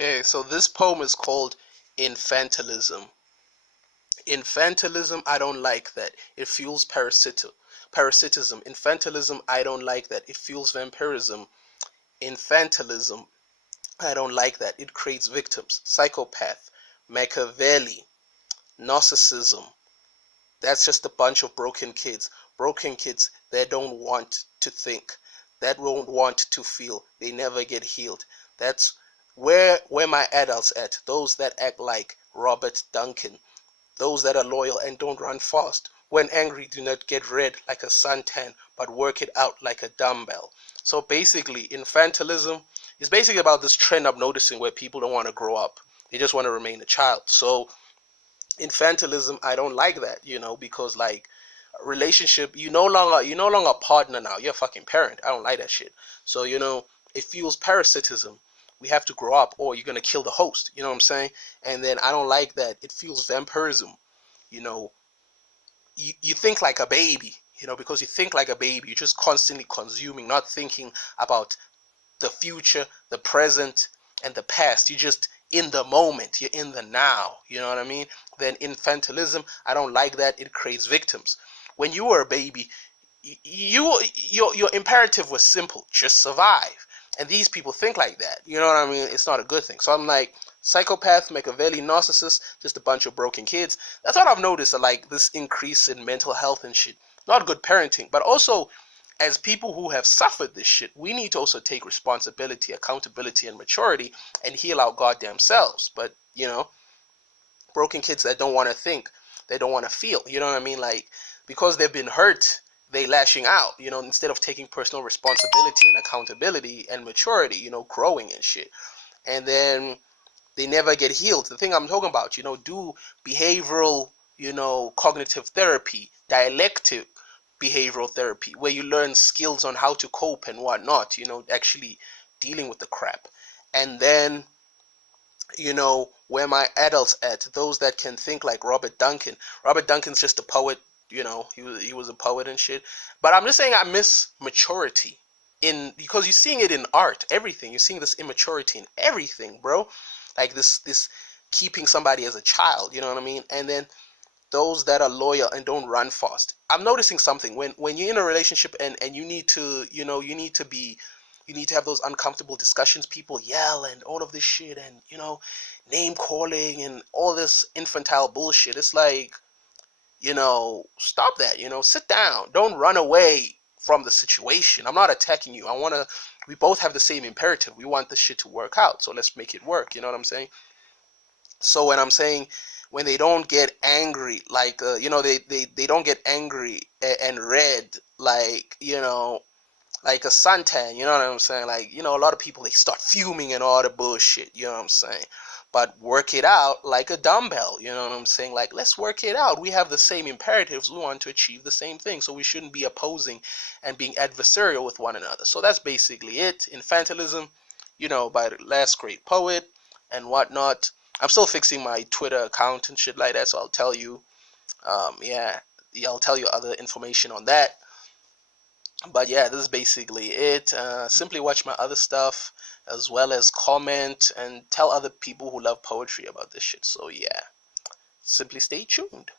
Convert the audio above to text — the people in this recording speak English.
Okay, so this poem is called Infantilism. Infantilism, I don't like that. It fuels parasitism. Infantilism, I don't like that. It fuels vampirism. Infantilism, I don't like that. It creates victims. Psychopath, Machiavelli, narcissism. That's just a bunch of broken kids. Broken kids that don't want to think, that don't want to feel. They never get healed. That's where my adults at. Those that act like Robert Duncan. Those that are loyal and don't run fast. When angry, do not get red like a suntan, but work it out like a dumbbell. So basically, infantilism is basically about this trend I'm noticing where people don't want to grow up. They just want to remain a child. So infantilism, I don't like that, because like relationship, you no longer a partner now. You're a fucking parent. I don't like that shit. So it fuels parasitism. We have to grow up, or you're gonna kill the host. You know what I'm saying? And then I don't like that. It fuels vampirism. You know, you think like a baby. Because you think like a baby, you're just constantly consuming, not thinking about the future, the present, and the past. You're just in the moment. You're in the now. You know what I mean? Then infantilism, I don't like that. It creates victims. When you were a baby, your imperative was simple: just survive. And these people think like that. You know what I mean? It's not a good thing. So I'm like, psychopath, Machiavelli, narcissist, just a bunch of broken kids. That's what I've noticed, like this increase in mental health and shit. Not good parenting, but also as people who have suffered this shit, we need to also take responsibility, accountability, and maturity and heal our goddamn selves. But, broken kids that don't want to think, they don't want to feel, you know what I mean? Like, because they've been hurt, they lashing out, instead of taking personal responsibility and accountability and maturity, growing and shit. And then they never get healed. The thing I'm talking about, do behavioral, cognitive therapy, dialectic behavioral therapy, where you learn skills on how to cope and whatnot, actually dealing with the crap. And then, where my adults at, those that can think like Robert Duncan. Robert Duncan's just a poet, he was a poet and shit. But I'm just saying I miss maturity because you're seeing it in art, everything. You're seeing this immaturity in everything, bro. Like this keeping somebody as a child, you know what I mean? And then those that are loyal and don't run fast. I'm noticing something when you're in a relationship and you need to, you need to have those uncomfortable discussions. People yell and all of this shit and, name calling and all this infantile bullshit. It's like, stop that, sit down. Don't run away from the situation. I'm not attacking you. We both have the same imperative. We want this shit to work out. So let's make it work. You know what I'm saying? So when I'm saying, when they don't get angry, like, they don't get angry and red, like, like a suntan, you know what I'm saying? Like, a lot of people, they start fuming and all the bullshit, you know what I'm saying? But work it out like a dumbbell, you know what I'm saying? Like, let's work it out. We have the same imperatives. We want to achieve the same thing. So we shouldn't be opposing and being adversarial with one another. So that's basically it. Infantilism, by the last great poet and whatnot. I'm still fixing my Twitter account and shit like that, so I'll tell you, I'll tell you other information on that. But yeah, this is basically it. Simply watch my other stuff, as well as comment and tell other people who love poetry about this shit. So yeah, simply stay tuned.